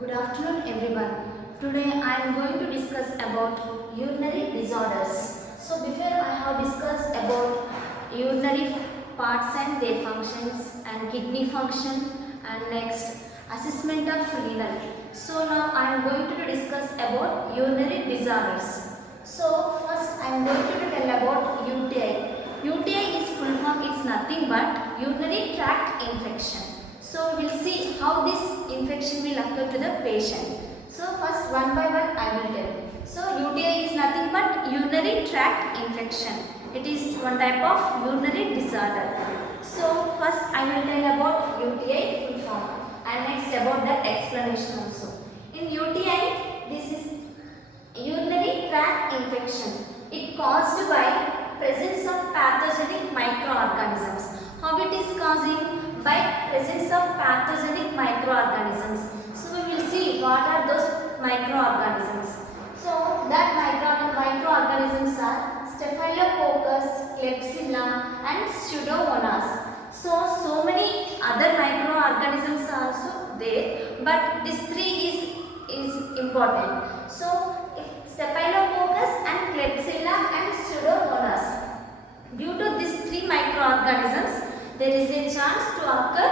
Good afternoon everyone. Today I am going to discuss about urinary disorders. So before I have discussed about urinary parts and their functions and kidney function and next assessment of renal. So now I am going to discuss about urinary disorders. So first I am going to tell about UTI. UTI is full form, it's nothing but urinary tract infection. So we will see how this infection will occur to the patient. So first one by one I will tell. So UTI is nothing but urinary tract infection. It is one type of urinary disorder. So first I will tell about UTI full form and next about that explanation also. In UTI, this is urinary tract infection. It caused by presence of pathogenic microorganisms. How it is causing? By presence of pathogenic microorganisms. So we will see what are those microorganisms. So that microorganisms are Staphylococcus, Klebsiella and Pseudomonas. So many other microorganisms are also there, but these three is important. So Staphylococcus and Klebsiella and Pseudomonas. Due to these three microorganisms, there is a chance to occur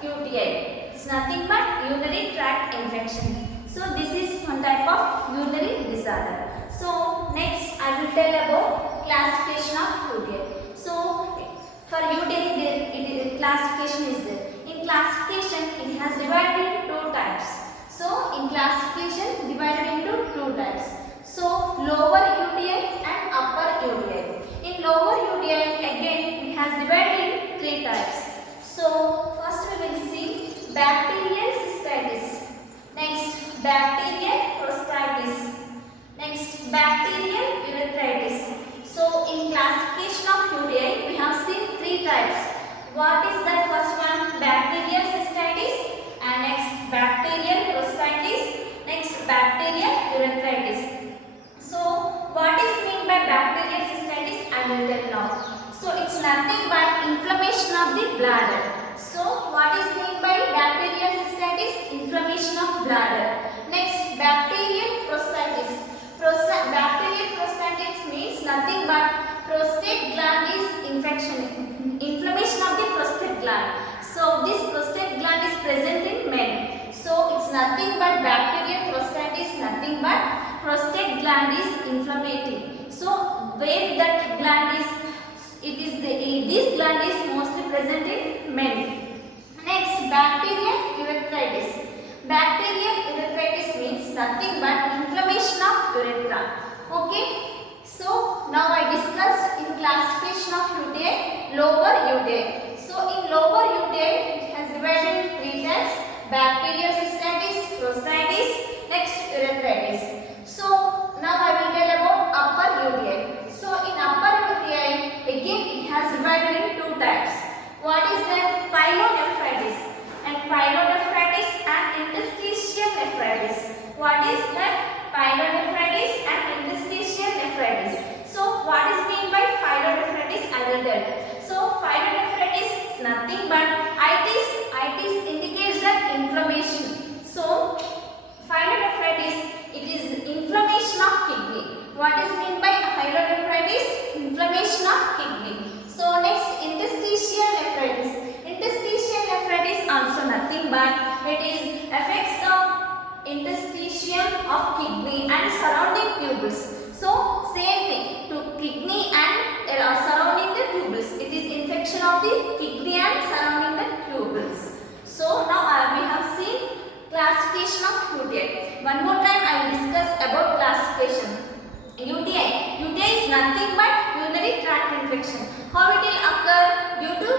UTI. It's nothing but urinary tract infection. So this is one type of urinary disorder. So next I will tell about classification of UTI. So for UTI classification is there. In classification it has divided into two types. So in classification divided into two types. So lower UTI and upper UTI. In lower UTI again it has divided in three types. So first we will see bacterial cystitis, next bacterial prostatitis, next bacterial urethritis. So in classification of UTI we have seen three types. What is that first one? Bacterial cystitis and next bacterial prostatitis, next bacterial urethritis. So what is meant by bacterial cystitis? I will tell now. So it's nothing but inflammation of the bladder. So what is meant by bacterial cystitis? Inflammation of bladder. Next, bacterial prostatitis. Bacterial prostatitis means nothing but prostate gland is infection. Inflammation of the prostate gland. So this prostate gland is present in men. So it's nothing but bacterial prostatitis, nothing but prostate gland is inflammatory. So where that gland is, this gland is mostly present in men. Next, bacterial urethritis. Bacterial urethritis means nothing but inflammation of urethra. Okay. So now I discussed in classification of UTI, lower UTI. So in lower UTI it has divided in three types: bacterial cystitis, prostatitis, next urethritis. So now I will tell about upper UTI. So in upper UTI again it has divided in two types. What is that? Pyelonephritis and pyelonephritis and interstitial nephritis. What is that? Pyelonephritis and interstitial nephritis. So what is meant by pyelonephritis? I will tell. So pyelonephritis is nothing but itis. Itis indicates that inflammation. So pyelonephritis, it is inflammation of kidney. What is meant by pyelonephritis? Inflammation of kidney. So next, interstitial nephritis. Interstitial nephritis also nothing but it is affects the interstitium of kidney and surrounding tubules. So same thing to kidney and surrounding the tubules. It is infection of the kidney and surrounding the tubules. So now we have seen classification of UTI. One more time I will discuss about classification. UTI. UTI is nothing but urinary tract infection. How it will occur? Due to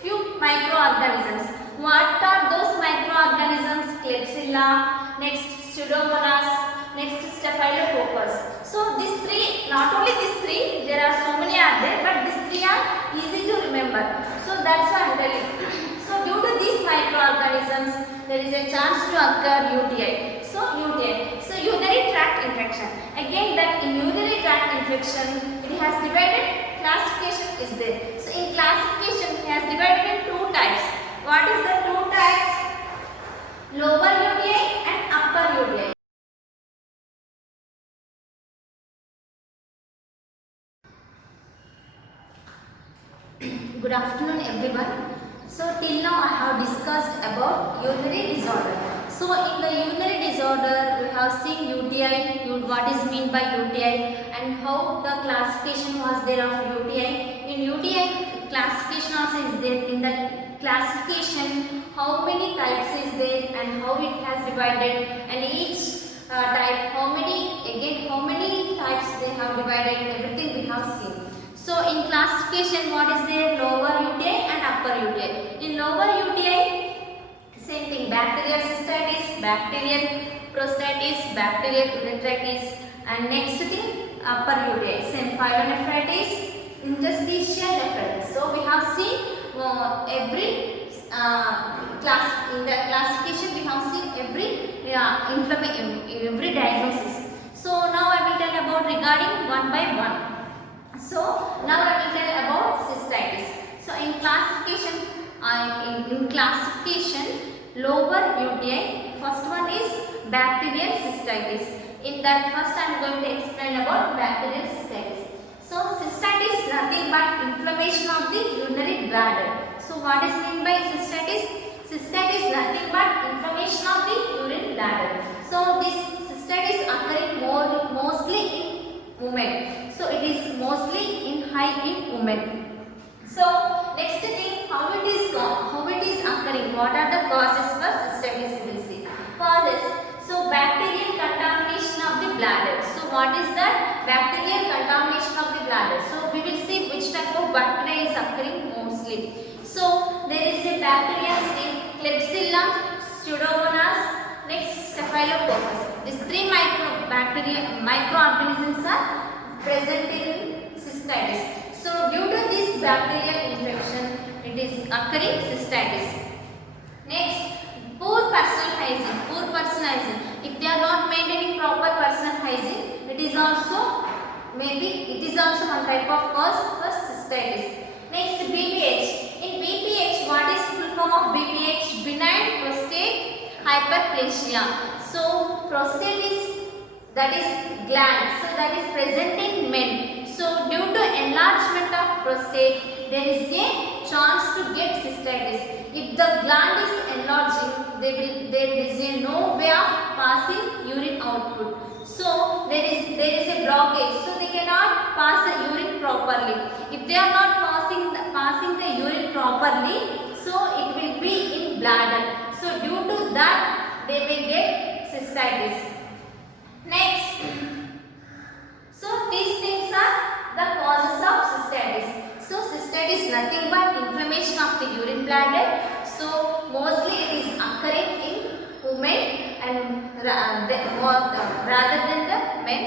few microorganisms. What are those microorganisms? Klebsiella, next Pseudomonas, next Staphylococcus. So these three, not only these three, there are so many are there, but these three are easy to remember. So that's why I am telling. So due to these microorganisms, there is a chance to occur UTI. So UTI. So urinary tract infection. Again that in urinary tract infection, it has divided, classification is there. So in classification, it has divided in two types. What is the two types? Lower UTI and upper Good afternoon everyone. So till now I have discussed about urinary disorder. So in the urinary disorder we have seen UTI, what is meant by UTI and how the classification was there of UTI. In UTI classification also is there. In the classification how many types is there and how it has divided, and each type how many types they have divided, everything we have seen. So in classification what is there? Lower UTI and upper UTI. In lower UTI same thing, bacterial cystitis, bacterial prostatitis, bacterial urethritis, and next thing upper UTI same pyelonephritis, interstitial nephritis. So we have seen every class in the classification we have seen every diagnosis. So now I will tell about regarding one by one. So now I will tell about cystitis. So in classification lower UTI, first one is bacterial cystitis. In that first I am going to explain about bacterial cystitis. So cystitis is nothing but inflammation of the urinary bladder. So what is meant by cystitis? Cystitis is nothing but inflammation of the urine bladder. So this cystitis occurring mostly in women. So it is mostly high in women. So next thing, how it is occurring? What are the causes for cystitis? We will see. Causes. So bacterial contamination of the bladder. So what is that? Bacterial contamination of the bladder. So we will see which type of bacteria is occurring mostly. So there is a bacteria named Klebsiella, Pseudomonas, next Staphylococcus. These three microorganisms are present in cystitis. So due to this bacterial infection, it is occurring cystitis. Next, poor personal hygiene. If they are not maintaining proper personal hygiene, it is also one type of cause for cystitis. Next, BPH. In BPH, what is full form of BPH? Benign prostate hyperplasia. So prostate is gland. So that is present in men. So due to enlargement of prostate, there is a chance to get cystitis. If the gland is enlarging, there is no way of passing urine output. So there is a blockage. So they cannot pass the urine properly. If they are not passing the urine properly, so it will be in bladder. So due to that, they may get cystitis. Next, so these things are the causes of cystitis. So cystitis is nothing but inflammation of the urine bladder. So mostly it is occurring in women and rather than the men.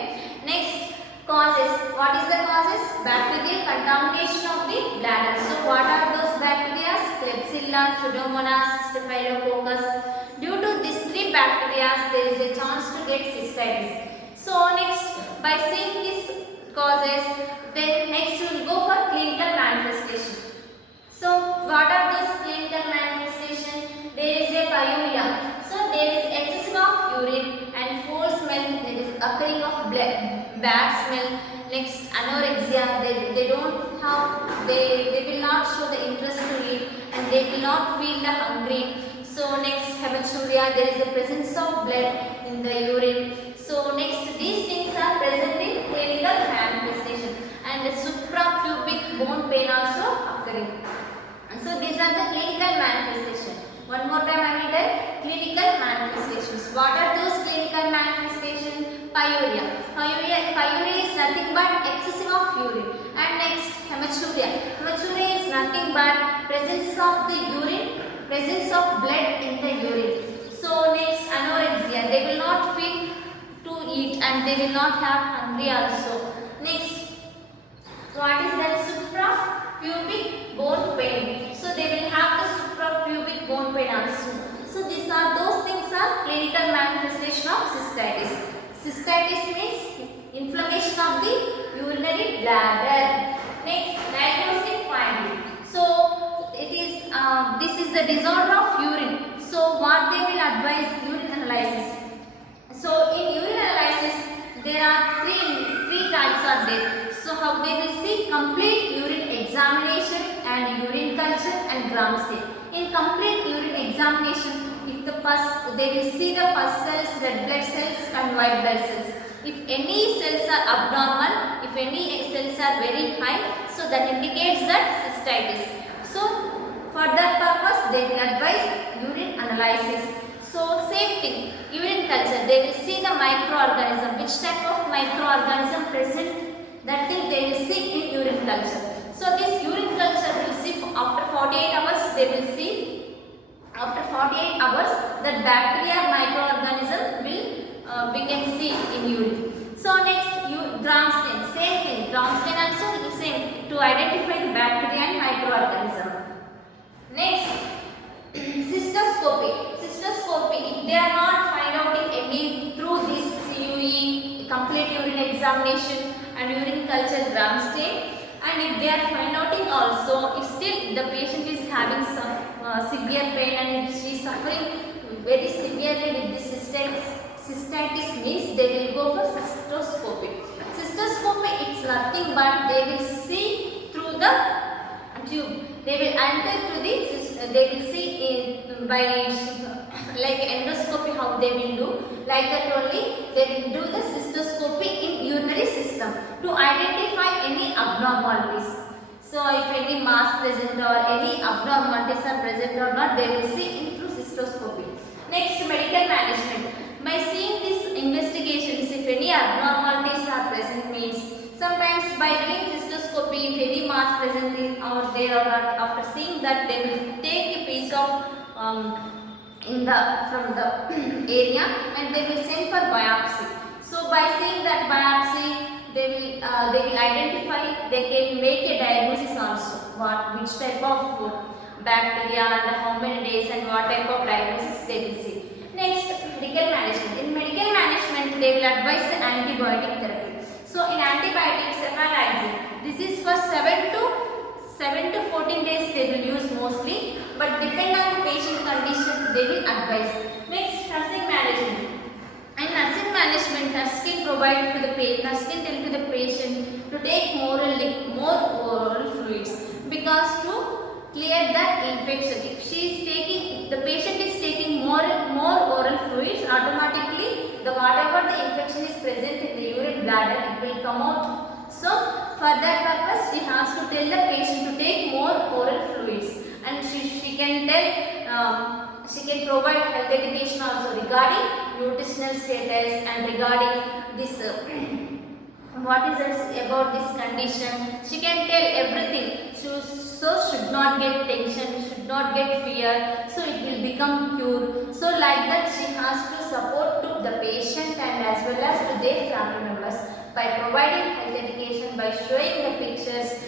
Next, causes. What is the causes? Bacterial contamination of the bladder. So what are those bacteria? Klebsiella, Pseudomonas, Staphylococcus. Due to these three bacteria, there is a chance to get cystitis. So next, by seeing these causes, then next we will go for clinical manifestation. So what are those clinical manifestations? There is a pyuria. So there is excessive of urine and foul smell. There is occurring of bad smell. Next, anorexia. They will not show the interest to eat and they will not feel the hungry. So next, hematuria. There is the presence of blood in the urine. So next, these things are present in clinical manifestation, and the suprapubic bone pain also occurring. And so these are the clinical manifestations. One more time I will tell clinical manifestations. What are those clinical manifestations? Pyuria. Pyuria is nothing but excessive of urine. And next, hematuria. Hematuria is nothing but presence of blood in the urine. So next, anorexia. They will not feel to eat and they will not have hungry also. Next, what is that? Suprapubic bone pain. So they will have the suprapubic bone pain also. So these are those things are clinical manifestation of cystitis. Cystitis means inflammation of the urinary bladder. Next, diagnostic finding. So it is this is the disorder of urine. So what they will advise? Urine analysis. So in urine analysis there are three types are there. So how they will see complete urine examination and urine culture and gram stain. In complete urine examination, if the pus, they will see the pus cells, red blood cells and white blood cells. If any cells are abnormal, if any cells are very high, so that indicates that cystitis. So for that purpose, they will advise urine analysis. So same thing, urine culture, they will see the microorganism, which type of microorganism present, that thing they will see in urine culture. So this urine culture will see after 48 hours, they will see after 48 hours that bacteria microorganism will we can see in urine. So next, gram stain, same thing, gram stain also same, to identify the bacteria and microorganism. Next, cystoscopy. Cystoscopy, if they are not find out in any through this CUE, complete urine examination and urine culture gram stain, and if they are find out in also, if still the patient is having some severe pain and if she is suffering very severely with this cystitis means they will go for cystoscopy. Cystoscopy, it's nothing but they will see through the tube. They will enter to the, they will see in, by like endoscopy how they will do, like that only they will do the cystoscopy in urinary system to identify any abnormalities. So if any mass present or any abnormalities are present or not, they will see in through cystoscopy. Next, medical management. By seeing these investigations, if any abnormalities are present means, sometimes by doing cystoscopy, if any mass present is out there or not, after seeing that they will take a piece of in the from the area and they will send for biopsy. So by seeing that biopsy, they will identify, they can make a diagnosis also, which type of bacteria and how many days and what type of diagnosis they will see. Next, medical management. In medical management, they will advise the antibiotic therapy. So in antibiotics, cefalexin, this is for 7 to 14 days they will use mostly, but depend on the patient condition they will advise. Next, nursing management. And nursing management, nurse can provide to the patient, nurse can tell to the patient to take more oral fluids, because to clear that infection. If she is taking, the patient is taking more oral fluids, automatically the whatever the infection is present in the urine bladder, it will come out. So for that purpose, she has to tell the patient to take more oral fluids, and she can tell. She can provide health education also regarding nutritional status and regarding this what is it about this condition. She can tell everything. So should not get tension, should not get fear. So it will become cure. So like that she has to support to the patient and as well as to their family members by providing health education, by showing the pictures.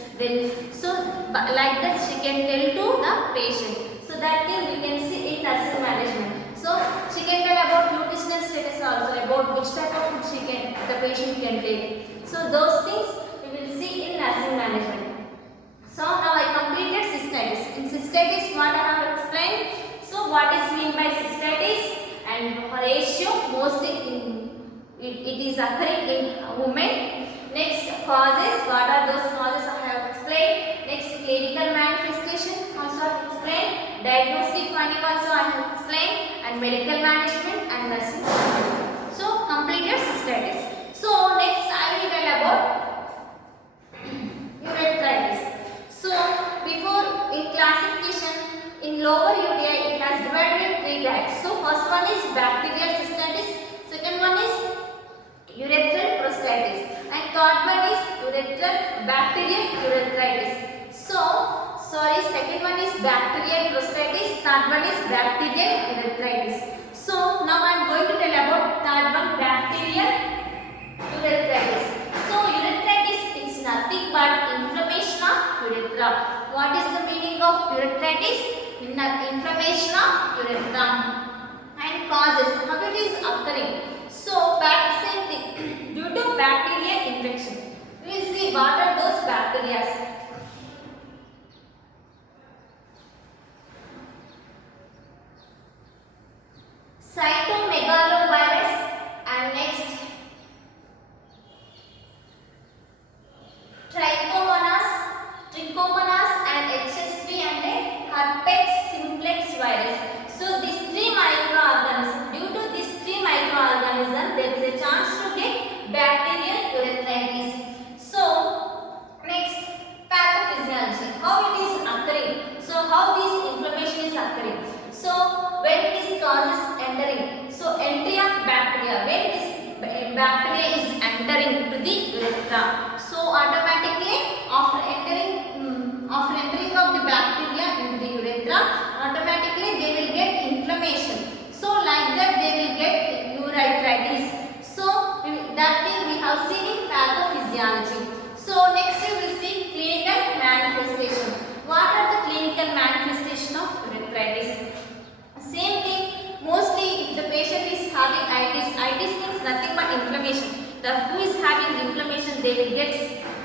So like that she can tell to the patient. So that thing we can see in nursing management. So she can tell about nutritional status also, about which type of food the patient can take. So those things we will see in nursing management. So now I completed cystitis. In cystitis, what I have explained. So what is mean by cystitis and ratio, mostly it is occurring in women. Next, causes. What are those causes I have explained. Next, clinical manifestation also I have explained. Diagnostic finding also I have explained, and medical management and nursing. So completed cystitis. So next I will tell about urethritis. So before in classification in lower UTI it has divided in 3 types. So first one is bacterial cystitis, second one is urethral prostatitis, and third one is urethral bacterial urethritis. Second one is bacterial prostatitis, third one is bacterial urethritis. So now I am going to tell about third one, bacterial urethritis. So urethritis is nothing but inflammation of urethra. What is the meaning of urethritis? Inflammation of urethra. And causes, how it is occurring. So same thing, due to bacterial infection. We will see what are those bacteria. Cytomegalovirus, and next Trichomonas and causes entering. So entry of bacteria. When this bacteria is entering to the urethra, so automatically after entering of the bacteria into the urethra, automatically they will get inflammation. So like that they will get urethritis. So that thing we have seen in pathophysiology. So next you will see clinical manifestation. What are the clinical manifestation of urethritis? Same thing. Mostly if the patient is having itis means nothing but inflammation. Who is having inflammation, they will get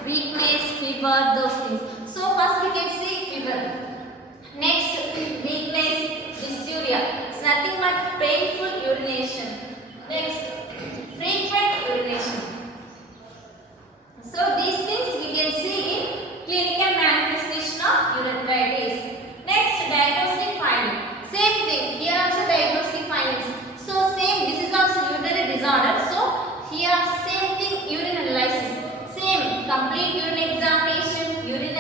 weakness, fever, those things. So first we can see fever. Next, weakness, dysuria. It's nothing but painful urination. Next, frequent urination. So these things we can see in clinical manifestation of urethritis. Next, diagnostic finding. Same thing. Here also diagnostic findings. So same. This is also urinary disorder. So here also same thing. Urine analysis. Same. Complete urine examination, urine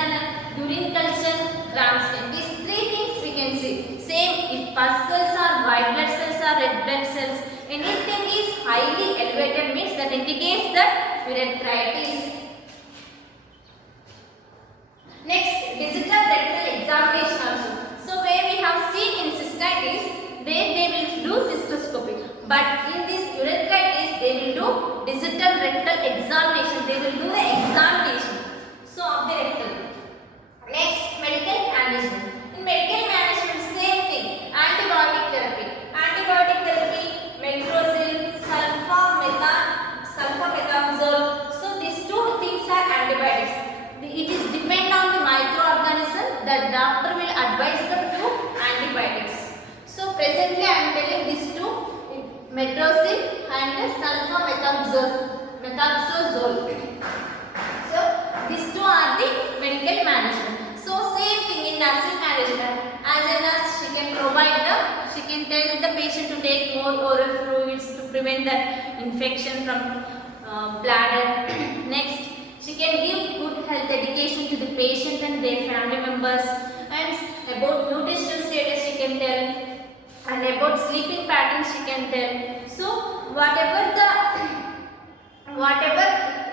culture, gram stain. These three things we can see. Same. If pus cells or white blood cells or red blood cells, anything is highly elevated means that indicates that urethritis. Next, digital rectal examination also. So where we have seen in cystitis, where they will do cystoscopy, but in this urethritis they will do digital rectal examination. They will do the examination. So of the rectal. Next, medical management. In medical management, same thing. Antibiotic therapy. Antibiotic therapy, metrozil, sulfamethoxazole. So these two things are antibiotics. It is depend on the microorganism. The doctor will advise the few antibiotics. So presently I am telling these two, metrozil and sulfamethoxazole. So these two are the medical management. So same thing in nursing management. As a nurse, she can tell the patient to take more oral fluids to prevent that infection from bladder. Next, she can give good health education to the patient and their family members, and about nutritional status she can tell, and about sleeping patterns she can tell. So whatever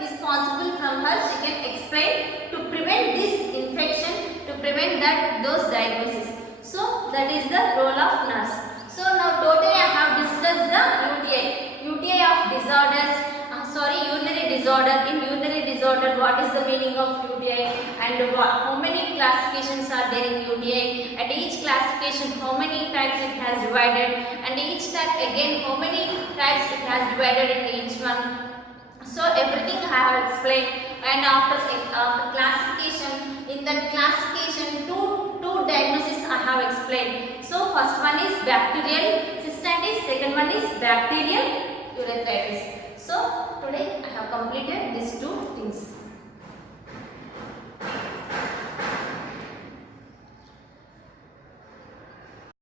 is possible from her, she can explain to prevent this infection, to prevent those diagnoses. So that is the role of nurse. So now totally I have discussed the UTI of disorders. Urinary disorder. In urinary disorder, what is the meaning of UTI and how many classifications are there in UTI, and each classification how many types it has divided, and each type again how many types it has divided in each one. So everything I have explained, and after classification, in that classification two diagnoses I have explained. So first one is bacterial cystitis, second one is bacterial urethritis. So today I have completed these two things.